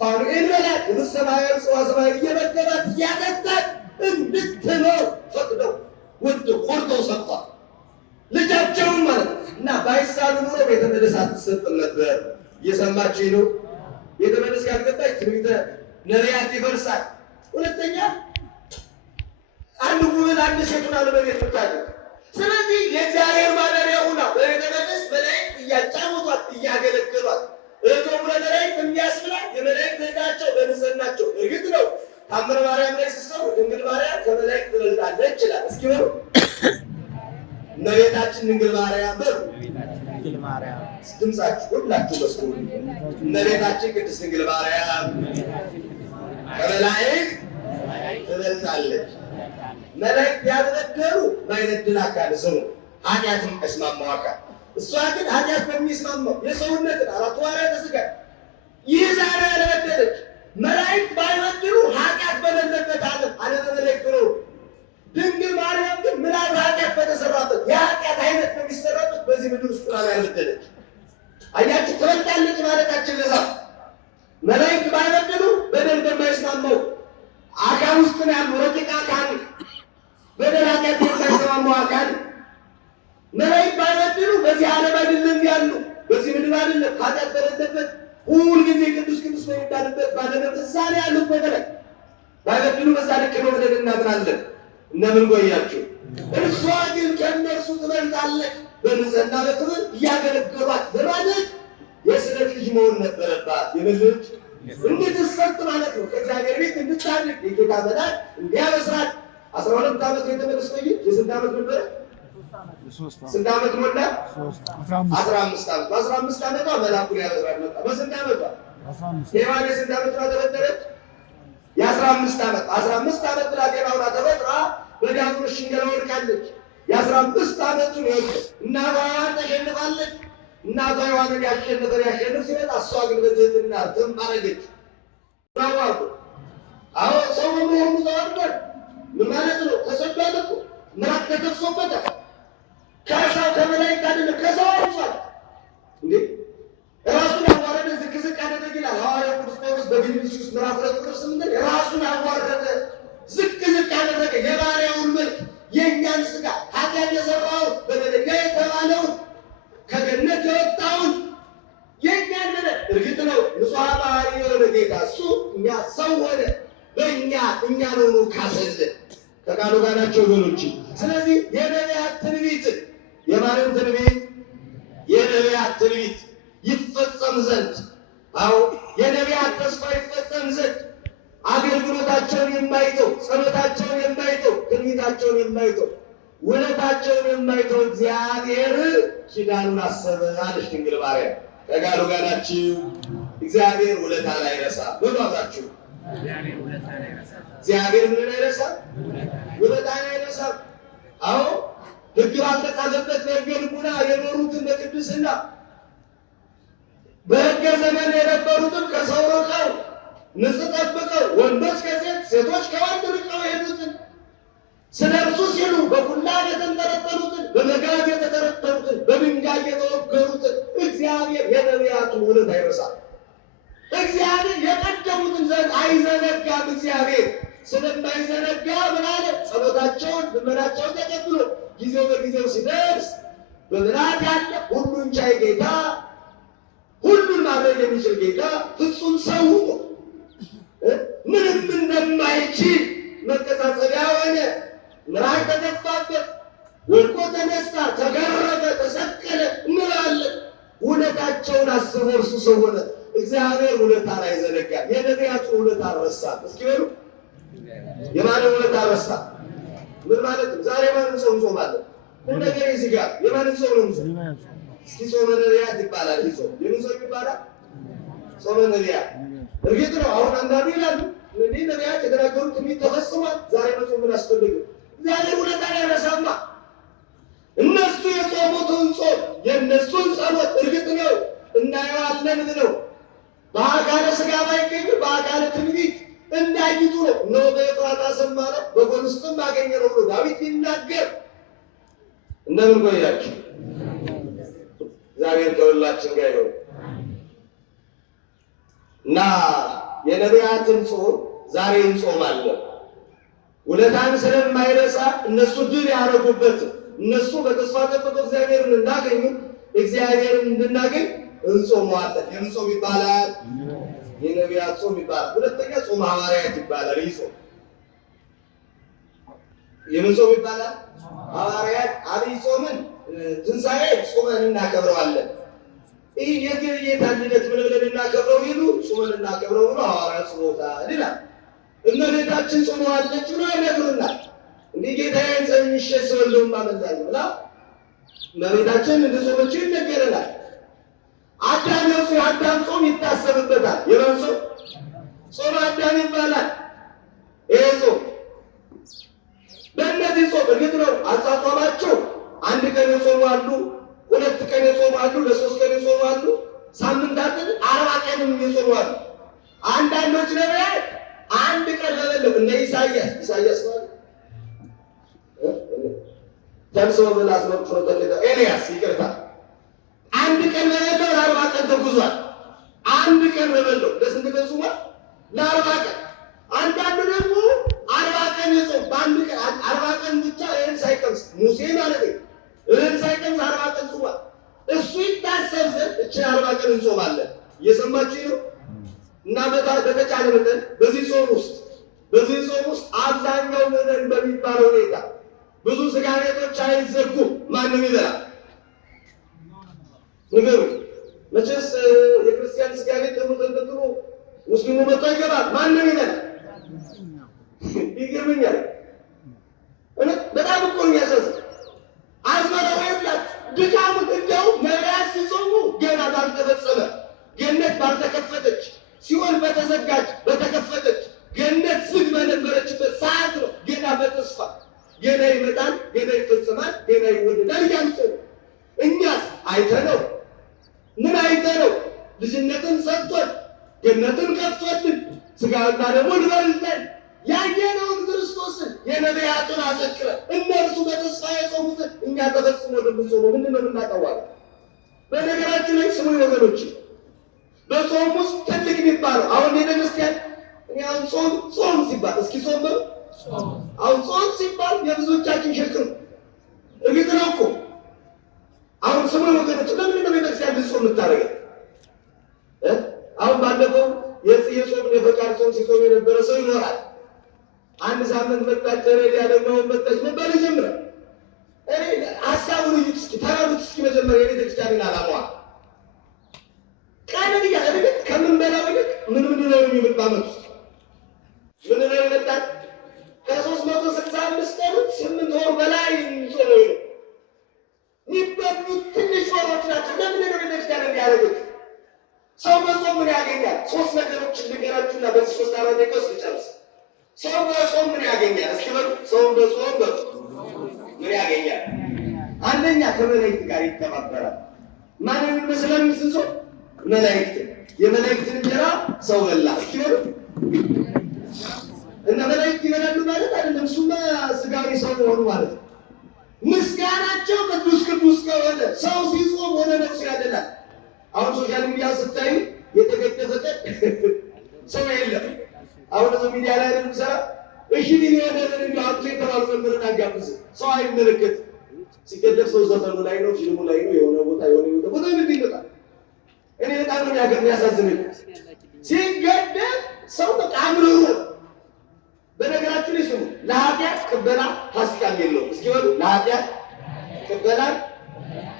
ፋኑኤል በላት ንጉሥ ሰማያዊ ጽዋ ሰማያዊ እየመገባት እያጠጣት እንድትኖር ፈቅደው ውድ ቆርጠው ሰጥቷት ልጃቸውን ማለት ነው። እና ባይሳሉ ኖሮ ቤተ መቅደስ አትሰጥም ነበር። እየሰማችኝ ነው? ቤተ መቅደስ ያልገባች ትንቢተ ነቢያት ይፈርሳል። ሁለተኛ አንድ ጉብል አንድ ሴቱን አለበቤት ብታደርግ። ስለዚህ የእግዚአብሔር ማደሪያ ሆና በቤተ መቅደስ መላእክት እያጫወቷት እያገለገሏት እቶሙ ለመላእክት የሚያስብላት የመላእክት እህታቸው በንጽሕናቸው እርግጥ ነው። ታምረ ማርያም ላይ ስትሰሩ ድንግል ማርያም ከመላእክት ትበልጣለች ይችላል። እስኪ በሉ እመቤታችን ድንግል ማርያም በሉ ድምፃችሁ ሁላችሁ መስሉ። እመቤታችን ቅድስት ድንግል ማርያም ከመላእክት ትበልጣለች። መላእክት ያልበደሉ ማይነድል አካል ሰው ኃጢአትም አይስማማው አካል፣ እሷ ግን ኃጢአት በሚስማማው የሰውነትን 4 ሐዋርያተ ሥጋ ይህ ዛሬ ያልበደለች። መላእክት ባይበድሉ ኃጢአት በሌለበት ዓለም መላእክት ነው። ድንግል ማርያም ግን ምናልባት ኃጢአት በተሰራበት የኃጢአት አይነት በሚሰራበት በዚህ ምድር ውስጥ ያልበደለች። አያችሁ ትበልጣለች ማለታችን ለዛ መላእክት ባይበድሉ በደል በማይስማማው አካል ውስጥ ነው ያሉ ረቂቅ አካል በደል ኃጢአት የማይስማማው አካል መላእክት ባይበድሉ በዚህ ዓለም አይደለም ያሉ በዚህ ምድር አይደለም ኃጢአት በሌለበት ሁል ጊዜ ቅዱስ ቅዱስ በሚባልበት ባለበት እዛ ነው ያሉት። በተለይ ባይበድሉ በዛ ልክ ነው ብለን እናምናለን። እነምን ቆያችሁ? እርሷ ግን ከእነርሱ ትበልጣለች። በንጽሕና በክብር እያገለገሏት በማለት የስዕለት ልጅ መሆን ነበረባት። የምን ልጅ? እንድትሰጥ ማለት ነው። ከእግዚአብሔር ቤት እንድታድግ የጌታ መልአክ እንዲያበስራት 12 ዓመት የተመለስ ቆይ። የስንት ዓመት ነበረ? ስንት ዓመት ሞላ? 15 ዓመት። በ15 ዓመቷ መልአኩን ያበስራት መጣ። በስንት ዓመቷ? ሔዋን የስንት ዓመት ተፈጠረች? የ15 ዓመት። 15 ዓመት ብላቴና ሆና ተፈጥራ በዲያብሎስ ሽንገላ ወድቃለች። የ15 ዓመቱን እናቷ ተሸንፋለች። እናቷ ሔዋንን ያሸንፍ ሲመጣ እሷ ግን በትህትና ተንባረገች። ናዋቁ አዎ ሰው መሆኑ ተዋርዷል። ምን ማለት ነው? ተሰዷል እኮ ምራቅ ተከፍሶበታል። ከሰው ከመላእክት አይደለም ከሰው አርሷል። እንዴ ራሱን ያዋረደ ዝቅ ዝቅ ያደረገ ይላል ሐዋርያው ቅዱስ ጳውሎስ በፊልጵስዩስ ምዕራፍ 2 ቁጥር 8 ራሱን ያዋረደ ዝቅ ዝቅ ያደረገ የባሪያውን መልክ የእኛን ሥጋ ኃጢአት የሠራውን በደለኛ የተባለውን ከገነት የወጣውን የእኛን በደል እርግጥ ነው ንጹሐ ባህሪ የሆነ ጌታ እሱ እኛ ሰው ሆነ በእኛ እኛን ሆኖ ካሰልን ከቃሉ ጋር ናቸው ወገኖች። ስለዚህ የነቢያት ትንቢት የማንን ትንቢት? የነቢያት ትንቢት ይፈጸም ዘንድ አዎ የነቢያት ተስፋ ይፈጸም ዘንድ አገልግሎታቸውን የማይተው ጸሎታቸውን የማይተው ትንቢታቸውን የማይተው ውለታቸውን የማይተው እግዚአብሔር ኪዳኑን አሰበ አለች ድንግል ማርያም። ከቃሉ ጋር ናችሁ። እግዚአብሔር ውለታን አይረሳም። በባባችሁ እግዚአብሔር ምን አይረሳም? ውለታን አይረሳም። አዎ ሕግ ባልተጻፈበት በሕገ ልቡና የኖሩትን በቅድስና በሕገ ዘመን የነበሩትን ከሰው ርቀው ንጽሕ ጠብቀው ወንዶች ከሴት ሴቶች ከወንድ ርቀው የሄዱትን ስለ እርሱ ሲሉ በኩላብ የተንጠለጠሉትን በመጋዝ የተጠረጠሩትን በድንጋይ የተወገሩትን እግዚአብሔር የነቢያቱን ውለታ አይረሳም። እግዚአብሔር የቀደሙትን ዘንድ አይዘነጋም። እግዚአብሔር ስለማይዘነጋ ምን አለ? ጸሎታቸውን ልመናቸውን ተቀብሎ ጊዜው በጊዜው ሲደርስ በምሕረት ያለ ሁሉን ቻይ ጌታ ሁሉን ማድረግ የሚችል ጌታ ፍጹም ሰው ምንም እንደማይችል መቀጻጸቢያ ሆነ። ምራቅ ተደፋበት፣ ወድቆ ተነሳ፣ ተገረፈ፣ ተሰቀለ እንላለን። ውለታቸውን አስቦ እርሱ ሰው ሆነ። እግዚአብሔር ውለታን አይዘነጋም። የነቢያቱን ውለታ አልረሳም። እስኪ በሉ የማንን ውለታ አልረሳም? ምን ማለት ነው? ዛሬ ማንን ጾም እንጾማለን? ቁም ነገር እዚህ ጋር የማንን ጾም ነው እንጾም? እስኪ ጾመ ነቢያት ይባላል። ይህ ጾም የምን ጾም ይባላል? ጾመ ነቢያት። እርግጥ ነው አሁን አንዳንዱ ይላሉ እንዲህ ነቢያት የተናገሩት ትንቢት ተፈጽሟል፣ ዛሬ መጾም ምን አስፈልግ? እግዚአብሔር ውለታን አይረሳማ። እነሱ የጾሙትን ጾም የእነሱን ጸሎት እርግጥ ነው እናየዋለን ብለው በአካለ ሥጋ ባይገኙ በአካለ ትንቢት እንዳይቱ ነው። እነሆ በኤፍራታ ሰማነው በጎል ውስጥም አገኘነው ብሎ ዳዊት ይናገር። እንደምን ቆያችሁ? እግዚአብሔር ከሁላችን ጋር ይሁን እና የነቢያትን ጾም ዛሬ እንጾማለን። ውለታን ስለማይረሳ እነሱ ድል ያደረጉበት እነሱ በተስፋ ጠብቀው እግዚአብሔርን እንዳገኙ እግዚአብሔርን እንድናገኝ እንጾመዋለን። የምን ጾም ይባላል? የነቢያት ጾም ይባላል። ሁለተኛ ጾም ሐዋርያት ይባላል። ይህ ጾም የምን ጾም ይባላል? ሐዋርያት አብይ ጾምን ትንሣኤ ጾመን እናከብረዋለን። ይህ የጌታን ልደት ምን ብለን እናከብረው ይሉ ጾመን እናከብረው ብሎ ሐዋርያት ጾመውታል ይላል። እመቤታችን ጾመዋለች ብሎ ይነግሩናል። እንዲህ ጌታዬን ጸንሼ ስወልደው አመጣለሁ ብላ እመቤታችን እንደጾመችው ይነገረናል። አዳም የአዳም ጾም ይታሰብበታል። የማን ጾም? ጾም አዳም ይባላል። ይሄ ጾም በእነዚህ ጾም እርግጥ ነው አጻጾማቸው አንድ ቀን የጾሙ አሉ፣ 2 ቀን የጾሙ አሉ፣ ለ3 ቀን የጾሙ አሉ፣ ሳምንታትን 40 ቀንም የጾሙ አሉ። አንዳንዶች ነቢያት አንድ ቀን ለበለው እነ ኢሳይያስ ማለት ተንሶ ብላስ ነው ፕሮቶኮል ኤልያስ ይቅርታ አንድ ቀን ለበለው ለ40 ቀን ተጉዟል። አንድ ቀን ለበለው ለስንት ቀን ጾሟል? ለ40 ቀን። አንዳንዱ ደግሞ 40 ቀን የጾም በአንድ ቀን 40 ቀን ብቻ እህል ሳይቀምስ ሙሴ ማለት ነው እህል ሳይቀምስ 40 ቀን ጾሟል። እሱ ይታሰብ ዘንድ እቺ 40 ቀን እንጾማለን። እየሰማችሁ ነው? እና በተቻለ መጠን በዚህ ጾም ውስጥ አብዛኛው ምዕመን በሚባለው ሁኔታ ብዙ ስጋ ቤቶች አይዘጉም። ማንም ይበላል። ንገሩ መቼስ የክርስቲያን ስጋ ቤት ተብሎ ሙስሊሙ መጥቶ ይገባል። ማንም ይላል ይገርመኛል። በጣም እኮ የሚያሳዝን አዝመራው ይላል ድካሙ እንደው ነቢያት ሲጾሙ ገና ባልተፈጸመ ገነት ባልተከፈተች ሲኦል በተዘጋች በተከፈተች ገነት ዝግ በነበረችበት ሰዓት ነው። ገና በተስፋ ገና ይመጣል፣ ገና ይፈጸማል፣ ገና ይወለዳል እያሉት ነው። እኛስ አይተነው ምን አይተነው? ልጅነትን ሰጥቶን ገነትን ከፍቶልን ሥጋውና ደሙን በልተን ያየነውን ክርስቶስን የነቢያቱን አዘክረን እነርሱ በተስፋ የጾሙትን እኛ ተፈጽሞ ልንጾመው ምንድን ነው የምናጠዋል? በነገራችን ላይ ስሙ ወገኖች፣ በጾም ውስጥ ትልቅ የሚባለው አሁን ቤተክርስቲያን አሁን ጾም ሲባል እስኪ ጾም በሉ። አሁን ጾም ሲባል የብዙዎቻችን ሸክም እርግጥ ነው እኮ። አሁን ስሙ ወገኖች፣ ለምንድን ነው ቤተክርስቲያን ልጾም የምታደርገው? አሁን ባለፈው የጾም የፈቃድ ጾም ሲጾም የነበረ ሰው ይኖራል። አንድ ሳምንት መጣች ተረዳ ደግሞ መጣች ነበር ይጀምራል። ሀሳቡን እዩት እስኪ ተረዱት እስኪ መጀመሪያ የቤተክርስቲያንን ዓላማዋ ቃልን እያለ ከምንበላው ይልቅ ምን ነው የሚመጣ መት ምን ነው የሚመጣ ከ365 ቀን 8 ወር በላይ ጾመው ነው የሚበሉት ትንሽ ወሮች ናቸው። ለምን ነው ቤተክርስቲያን እንዲያደርጉት? ሰው በጾም ምን ያገኛል? 3 ነገሮችን ልንገራችሁና በዚህ 3-4 ደቂቃ ውስጥ ልጨርስ። ሰው በጾም ምን ያገኛል? እስኪ በሉ። ሰው በጾም ምን ያገኛል? አንደኛ ከመላእክት ጋር ይተባበራል። ማንን ይመስላል ስንጾም? መላእክት። የመላእክትን እንጀራ ሰው በላ። እስኪ በሉ። እና መላእክት ይበላሉ ማለት አይደለም፣ እሱማ ስጋዊ ሰው ሆኑ ማለት ነው። ምስጋናቸው ቅዱስ ቅዱስ ከሆነ ሰው ሲጾም ወደ ነፍሱ ያደላል። አሁን ሶሻል ሚዲያ ስታዩ የተገደፈ ሰው የለም። አሁን እዚህ ሚዲያ ላይ እንደምሰራ እሺ ቢሆን እንዴ አጥቶ የተባሉ መምህራን አጋብዝ ሰው አይመለከት። ሲገደፍ ሰው ዘፈኑ ላይ ነው፣ ፊልሙ ላይ ነው፣ የሆነ ቦታ ቦታ ይመጣል። እኔ በጣም ነው የሚያሳዝነኝ። ሲገደፍ ሰው በጣም ነው። በነገራችን ላይ ስሙ፣ ለኃጢአት ቅበላ ፋሲካም የለውም። እስኪ በሉ፣ ለኃጢአት ቅበላ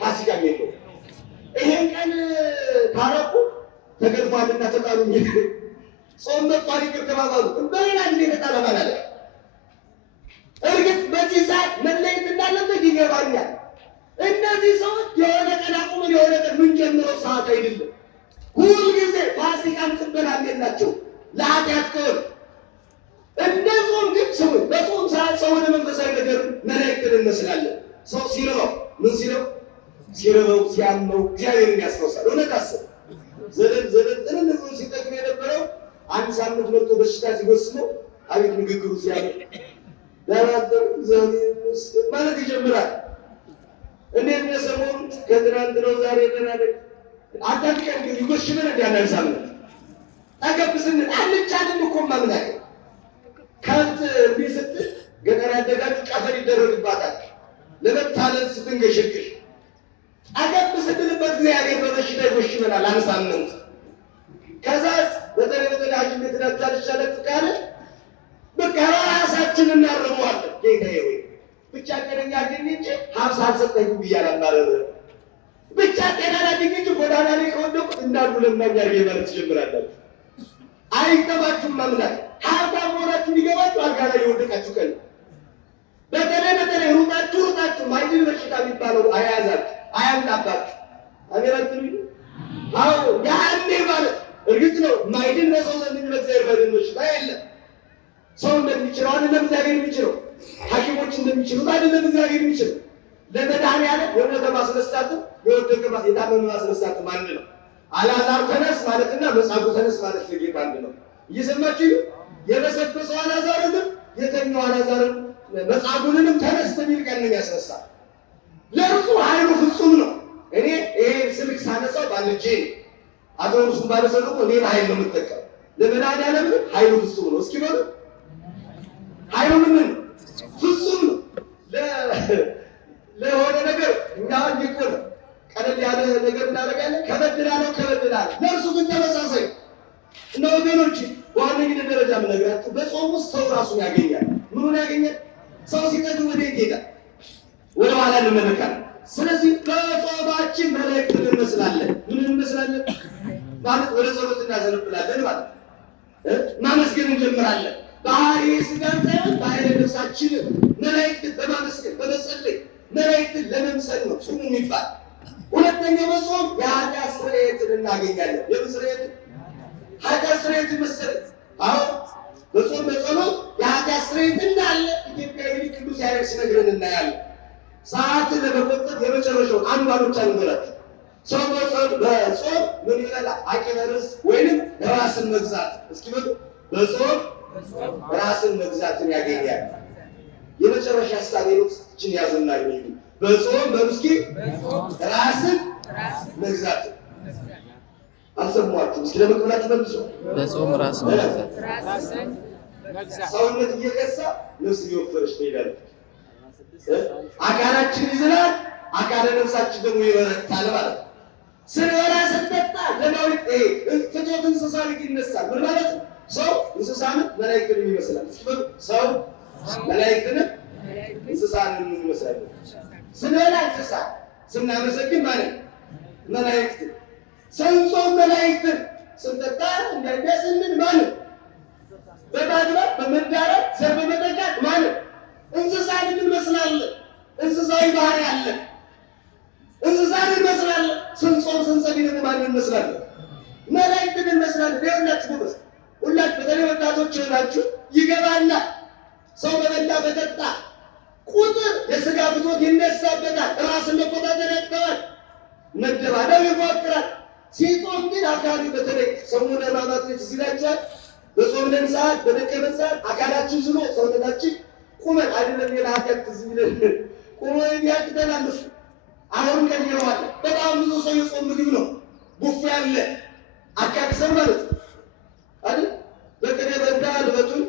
ፋሲካም የለውም። ይሄን ቀን ታረቁ ተገድፏልና ተጣሉኝ ጾም መጥቷል ይቅር ተባባሉ። በሌላ ጊዜ ተጣላ ማለት እርግጥ በዚህ ሰዓት መለየት እንዳለበት ይገባኛል። እነዚህ ሰዎች የሆነ ቀን አቁመን የሆነ ቀን የምንጀምረው ሰዓት አይደለም። ሁልጊዜ ፋሲካም ቅበላም የላቸው ለኃጢአት ከሆነ እንደዞም ግን ስሙ፣ በጾም ሰዓት ሰው ወደ መንፈሳዊ ነገር መላእክትን እንመስላለን። ሰው ሲርበው ምን ሲርበው ሲያመው እግዚአብሔርን ያስታውሳል። እውነት አስብ ዘለን ሲጠቅም የነበረው አንድ ሳምንት መጥቶ በሽታ ሲወስነው አቤት ንግግሩ ሲያምር ዳራደር ማለት ይጀምራል። እንዴት ነው ሰሞኑን ከትናንት ነው ዛሬ ተናደ አታጥቀን ግን ይጎሽመን እንዲያናል ሳምንት አገብስን አልቻለም እኮ ማምላክ ከንት ቢስት ገጠር ያደጋች ቀፈል ይደረግባታል ለመታለል ስትንገሽግሽ አገብስልበት እግዚአብሔር በበሽታ ይጎሽመናል አንድ ሳምንት። ከዛስ በተለይ ሐኪም ቤት እንዳታልሻለት ካለ በቃ ራሳችንን እናርመዋለን። ጌታዬ ሆይ ብቻ ጤነኛ አግኝ እንጂ ሀብት አልሰጠኝም ብያለሁ ማለት ነው። ብቻ ጤና አግኝ እንጂ ጎዳና ላይ ከወደቁ እንዳሉ ለማኛ ማለት ትጀምራላችሁ። አይገባችሁም ማምላክ ሀብታም መሆናችሁ ሊገባችሁ አልጋ ላይ የወደቃችሁ ቀን በተለይ ሩጣችሁ ማይድን በሽታ የሚባለው አያያዛችሁ አያምጣባችሁ። አሜራችሁ አዎ ያኔ ማለት እርግጥ ነው ማይድን በሰው ዘንድ የሚመዘር በድኖች ላይ የለም። ሰው እንደሚችለው አይደለም እግዚአብሔር የሚችለው፣ ሐኪሞች እንደሚችሉት አይደለም እግዚአብሔር የሚችለው። ለመድኃኒዓለም የሞተ ማስነሳት የወደቀ የታመመ ማስነሳት አንድ ነው። አልዓዛር ተነስ ማለትና መጻጉዕ ተነስ ማለት ጌታ አንድ ነው። እየሰማችሁ የበሰበሰው አልዓዛርን የተኛው አልዓዛርን መጻጉዕንም ተነስ በሚል ቀን ነው ያስነሳ። ለእርሱ ኃይሉ ፍጹም ነው። እኔ ይሄ ስልክ ሳነሳው ባልጄ አቶኑስን ባለሰሉ ሌላ ኃይል ነው የምጠቀም። ለመድኃኒዓለም ግን ኃይሉ ፍጹም ነው። እስኪ በሉ ኃይሉ ምን ፍጹም ነው። ለሆነ ነገር እኛ ይቆር ቀለል ያለ ነገር እናደርጋለን። ከበድላለው ለእርሱ ግን ተመሳሳይ እና ወገኖች በዋነኝነት ደረጃ የምነግራችሁ በጾም ውስጥ ሰው ራሱን ያገኛል። ምኑን ያገኛል? ሰው ሲጠግብ ወዴት ይሄዳል? ወደ ኋላ እንመለካለን። ስለዚህ በጾማችን መላእክትን እንመስላለን። ምን እንመስላለን ማለት ወደ ጸሎት እናዘነብላለን ማለት ማመስገን እንጀምራለን። ባህሪ ስጋን ሳይሆን ባህሪ ነፍሳችንን መላእክትን በማመስገን በመጸለይ መላእክትን ለመምሰል ነው ጾሙ የሚባል። ሁለተኛው በጾም የኃጢአት ስርየትን እናገኛለን። የምን ስርየት? ኃጢአት ስርየትን መሰለኝ። አሁን በጾም በጸሎት የኃጢአት ስርየት እንዳለ ኢትዮጵያዊ ቅዱስ ያሬድ ሲነግረን እናያለን። ሰዓትን ለመቆጠብ የመጨረሻው አንዷኖች አንገራቸው ሰው በጾም ምን ይላል? አቂመ ርዕስ ወይንም ራስን መግዛት። እስኪ በጾም ራስን መግዛትን ያገኛል። የመጨረሻ ሐሳብ ነው። ያዙና ይሉ በጾም በምስኪ ራስን መግዛት አልሰማችሁ? እስኪ ለመቅበላችሁ መልሶ በጾም ራስን መግዛት ሰውነት እየከሳ ነፍስ እየወፈረች ትሄዳለች። አካላችን ይዝላል፣ አካለ ነፍሳችን ደግሞ ይበረታል ማለት ነው። ስንበላ ስንጠጣ ለማውጣት ፍቶት እንስሳ ልክ ይነሳል። ምን ማለት ነው? ሰው እንስሳን መላእክትን ይመስላል። ሰው መላእክትን እንስሳን ይመስላል። ስንበላ እንስሳ፣ ስናመሰግን ማለት መላእክት፣ ስንጾም መላእክትን፣ ስንጠጣ እንደሚያስምን ማለት በማድረግ በመዳራት ዘር በመጠቃት ማለት እንስሳን እንመስላለን። እንስሳዊ ባህሪ አለ። እንስሳን እንመስላለን። ስንጾም ስንጸልይ ደግሞ ማንን እንመስላለን? መላእክትን እንመስላለን። ይኸውላችሁ ጎበዝ፣ ሁላችሁ በተለይ ወጣቶች ናችሁ ይገባና ሰው በበላ በጠጣ ቁጥር የሥጋ ፍትወት ይነሳበታል። ራስን መቆጣጠር ያቅተዋል። መደባደብ ይሞክራል። ሲጾም ግን አካሉ በተለይ ሰሙነ ሕማማት ትዝ ይላችኋል። በጾምን ሰዓት በደከመን ሰዓት አካላችን ዝሎ ሰውነታችን ቁመን አይደለም ሌላ ኃጢአት ትዝ ይለን ቁመን ያቅተናል። አሁን ቀይረዋል። በጣም ብዙ ሰው የጾም ምግብ ነው ቡፌ ያለ አካክሰን ማለት አይደል? በቅቤ በንታ ልበቱን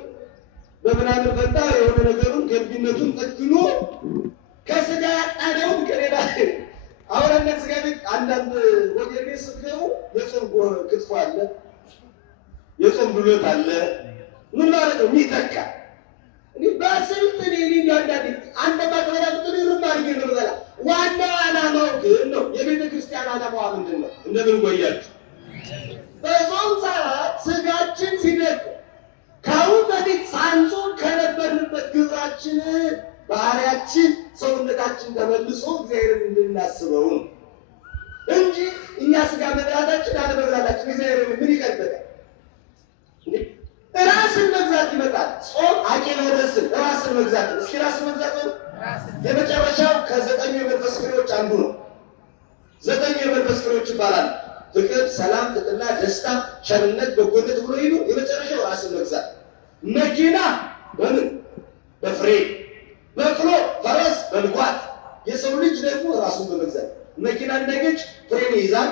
በምናምን በንታ የሆነ ነገሩን ገንቢነቱን ጠግኖ ከስጋ ያጣነውን ከሌላ አሁን አንዳንድ ስጋ ቤት አንዳንድ ሆቴል ቤት ስትገቡ የጾም ክትፎ አለ፣ የጾም ብሎት አለ። ምን ማለት ነው? የሚተካ በስልት አንተ ባትበላ ብትል ርማርጌ ነው በላ። ዋናው ዓላማው ግን ነው። የቤተ ክርስቲያን ዓላማዋ ምንድን ነው? እንደምን ቆያችሁ? በጾም ሰዓት ስጋችን ሲደግ ከአሁን በፊት ሳንጾም ከነበርንበት ግብራችን ባህሪያችን ሰውነታችን ተመልሶ እግዚአብሔርን እንድናስበው ነው እንጂ እኛ ስጋ መብላታችን አለመብላታችን እግዚአብሔርን ምን ይቀርበታል? ራስን መግዛት ይመጣል። ጾም አቂመ ርዕስን ራስን መግዛት። እስኪ ራስን መግዛት ነው የመጨረሻው ከዘጠኙ የመንፈስ ፍሬዎች አንዱ ነው። ዘጠኙ የመንፈስ ፍሬዎች ይባላል። ፍቅር፣ ሰላም፣ ትሕትና፣ ደስታ፣ ቸርነት፣ በጎነት ብሎ ይሉ የመጨረሻው ራስን መግዛት። መኪና በምን በፍሬ፣ በቅሎ፣ ፈረስ በልጓት። የሰው ልጅ ደግሞ ራሱን በመግዛት መኪና እንዳይገጭ ፍሬን ይይዛል።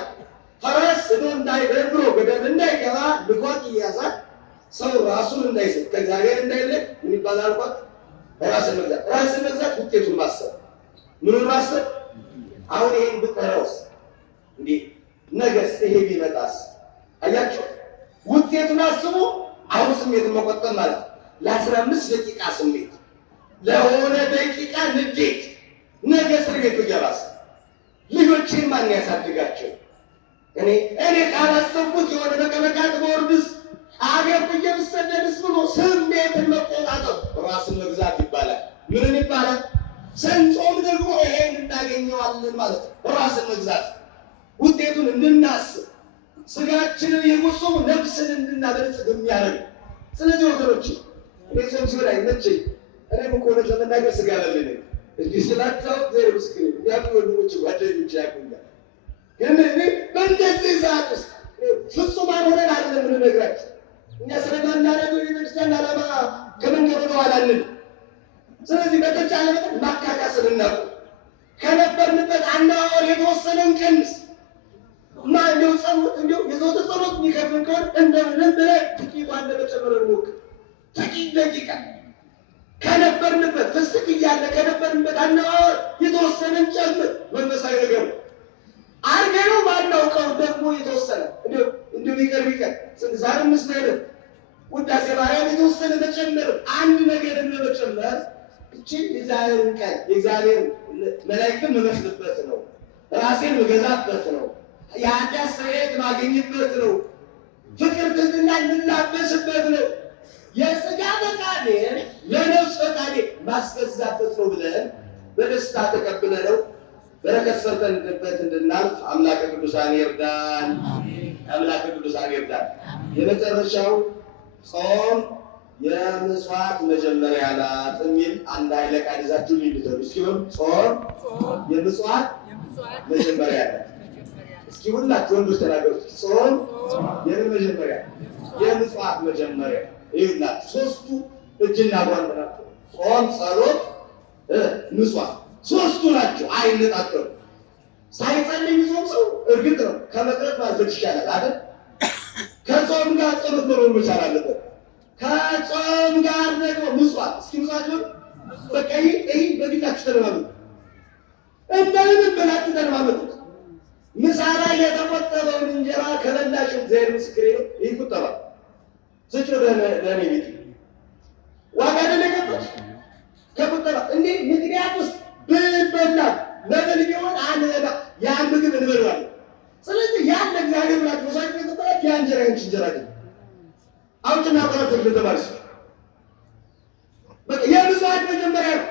ፈረስ እንዳይበር ብሎ ገደል እንዳይገባ ልጓት ይያዛል። ሰው ራሱን እንዳይስት ከእግዚአብሔር እንዳይለቅ ምን ይባላል? አልኳት ራስን መግዛት። ራስን መግዛት ውጤቱን ማሰብ። ምኑን ማሰብ? አሁን ይሄን ብትረውስ እንዴ ነገስ ይሄ ቢመጣስ? አያችሁ፣ ውጤቱን አስቡ። አሁን ስሜትን መቆጠብ ማለት ለ15 ደቂቃ ስሜት፣ ለሆነ ደቂቃ ንዴት፣ ነገ እስር ቤት ይገባስ። ልጆችን ማን ያሳድጋቸው? እኔ ካላሰብኩት የሆነ መቀመቃት በወርድስ አገር ብየምሰደድስ ብሎ ስሜትን መቆጣጠር ራስን መግዛት ይባላል። ምን ይባላል? ስንጾም ደግሞ ይሄን እናገኘዋለን ማለት ነው። ራስን መግዛት ውጤቱን እንድናስብ ስጋችንን የጎሰሙ ነፍስን እንድናበለጽግ የሚያደርግ። ስለዚህ ወገኖች እኔ ጾም ሲሆን አይመቸኝ። እኔም እኮ እውነት ለመናገር ስጋ ያለልኝ እንዲህ ስላቸው ዘር ምስክር ያሉ ወንድሞች ጓደኞች ያቁኛል። ግን እኔ በእንደዚህ ሰዓት ውስጥ ፍጹማን ሆነን አይደለም የምንነግራቸው። እኛ ስለማናደርገው የቤተክርስቲያን ዓላማ ከመንገዱ ነው አላልን። ስለዚህ በተቻለ መጠን ማካካስን እናቁ። ከነበርንበት አናወር የተወሰነን ቀንስ እና እንደው ጸሎት እንደው የዘወትር ጸሎት የሚከፍል ከሆነ እንደምንም ብለህ ጥቂቷን ለመጨመር እንሞክር። ጥቂት ደቂቃ ከነበርንበት ፍስክ እያለ ከነበርንበት አናወር የተወሰነን ጨምር። መንፈሳዊ ነገር ነው። አርገነው ባናውቀው ደግሞ የተወሰነ እንደው ቢቀር ዛሬ ምስለ ውዳሴ ማርያም የተወሰነ መጨመር አንድ ነገር ለመጨመር እቺ የዛሬን ቀን የእግዚአብሔር መላእክትን መመስልበት ነው። ራሴን መገዛበት ነው። የኃጢአት ስርየት ማግኘትበት ነው። ፍቅር ትሕትና የምናበስበት የሥጋ ፈቃዴን ለነፍስ ፈቃዴ ማስገዛበት ነው ብለን በደስታ ተቀብለነው በረከት ሰርተንበት እንድናልፍ አምላከ ቅዱሳን ይርዳን። አምላከ ቅዱሳን ይርዳን። የመጨረሻው ጾም የምጽዋት መጀመሪያ ናት የሚል አንድ ኃይለ ቃል ይዛችሁ ልትሄዱ እስኪ ጾም የምጽዋት መጀመሪያ ናት። እስኪ ሁላችሁ ወንዶች ተናገሩ። ጾም የምን መጀመሪያ? የምጽዋት መጀመሪያ። ይኸውላችሁ ሦስቱ እጅና ጓንት ናቸው። ጾም፣ ጸሎት፣ ምጽዋት ሦስቱ ናቸው። አይነጣጠሉም። ሳይጸልይ የሚጾም ሰው እርግጥ ነው ከመቅረት ማርፈት ይሻላል አይደል? ከጾም ጋር ጸሎት መኖር መቻል አለበት። ከጾም ጋር ደግሞ ምጽዋት። እስኪ ምጽዋት ነው በቃ ይሄ በግላችሁ ተለማመዱ። እንደምንም ብላችሁ ተለማመዱ። ምሳ ላይ የተቆጠበውን እንጀራ ከበላችሁ እግዚአብሔር ምስክሬ ነው ይቆጠባል። ስጭ ለእኔ ቤት ዋጋ ደለቀች ከቁጠባ እንዴ ምክንያት ውስጥ ብንበላ ለምን ቢሆን አንበላ ያን ምግብ እንበላለን። ስለዚህ ያን ለእግዚአብሔር ብላችሁ ወሳኝ ከተባለ ያን እንጀራ እንጀራ ግን አውጥና ቆረጥ ለተባልሽ በቃ የምጽዋት መጀመሪያ ነው።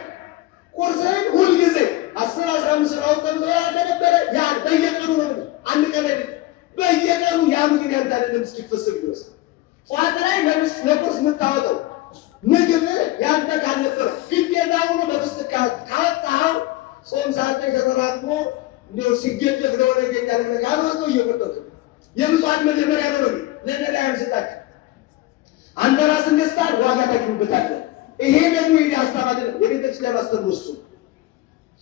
ቁርስህን ሁልጊዜ 10-15 አውጥተን ተነበረ ያ በየቀኑ ነው። አንድ ቀን አይደል በየቀኑ ያ ምግብ ያንተ አይደለም እስኪፈስግ ድረስ ጧት ላይ ለቁርስ የምታወጣው ምግብ ያንተ ካልነበረ ግዴታ ሆኖ በፍስክ ካወጣኸው ጾም ሰዓት ላይ ተጠራቅሞ እንደው ሲገደፍ ለሆነ ገኛ ነገር ካልወጣው እየፈጠጡ የምጽዋት መጀመሪያ ነው። ለነዳያን ስጣችሁ አንተ ራስን ገዝተሃል፣ ዋጋ ታገኝበታለህ። ይሄ ደግሞ የኔ ሀሳብ አይደለም፣ የቤተክርስቲያን አስተምሮ እሱ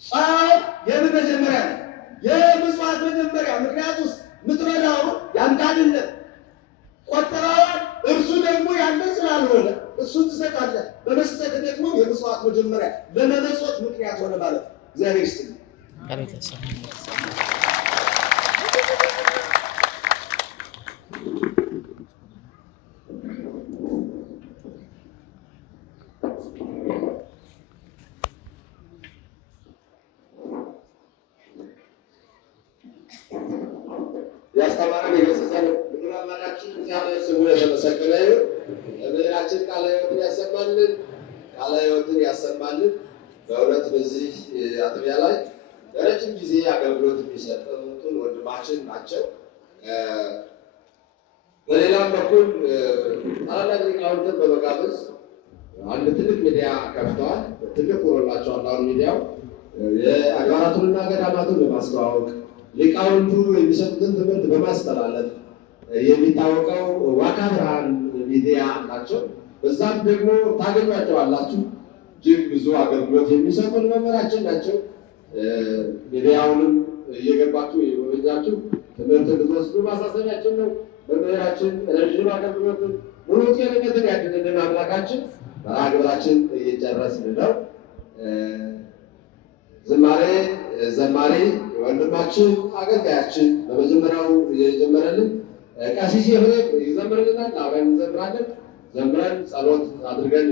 ጾም የምን መጀመሪያ ነው? የምጽዋት መጀመሪያ። ምክንያቱም የምትበላው ያንተ አይደለም፣ ቆጥረዋል። እርሱ ደግሞ ያንተ ስላልሆነ እሱን ትሰጣለህ። በመስጠት ደግሞ የምጽዋት መጀመሪያ ለመመጽወት ምክንያት ሆነ ማለት ነው። እግዚአብሔር ይስጥልኝ። ያስተማረን የገሰጸን ምድር አምላካችን እግዚአብሔር ስሙ የተመሰገነ ይሁን። ለምድራችን ቃለ ሕይወትን ያሰማልን፣ ቃለ ሕይወትን ያሰማልን። በእውነት በዚህ አጥቢያ ላይ ለረጅም ጊዜ አገልግሎት የሚሰጡትን ወንድማችን ናቸው። በሌላም በኩል ታላላቅ ሊቃውንትን በመጋበዝ አንድ ትልቅ ሚዲያ ከፍተዋል። ትልቅ ሆኖላቸዋል። አሁን ሚዲያው የአድባራቱንና ገዳማቱን በማስተዋወቅ ሊቃውንቱ የሚሰጡትን ትምህርት በማስተላለፍ የሚታወቀው ዋካ ብርሃን ሚዲያ ናቸው። በዛም ደግሞ ታገኟቸዋላችሁ። እጅግ ብዙ አገልግሎት የሚሰጡን መምህራችን ናቸው። ሚዲያውንም እየገባችሁ የጎበኛችሁ ትምህርት እንድትወስዱ ማሳሰቢያችን ነው። መምህራችን ረዥም አገልግሎትን ሙሉ ጤንነትን ያድልልን አምላካችን። መርሃ ግብራችን እየጨረስን ነው። ዘማሪ ወንድማችን አገልጋያችን በመጀመሪያው የጀመረልን ቀሲስ ይዘምርልናል። አብረን እንዘምራለን። ዘምረን ጸሎት አድርገን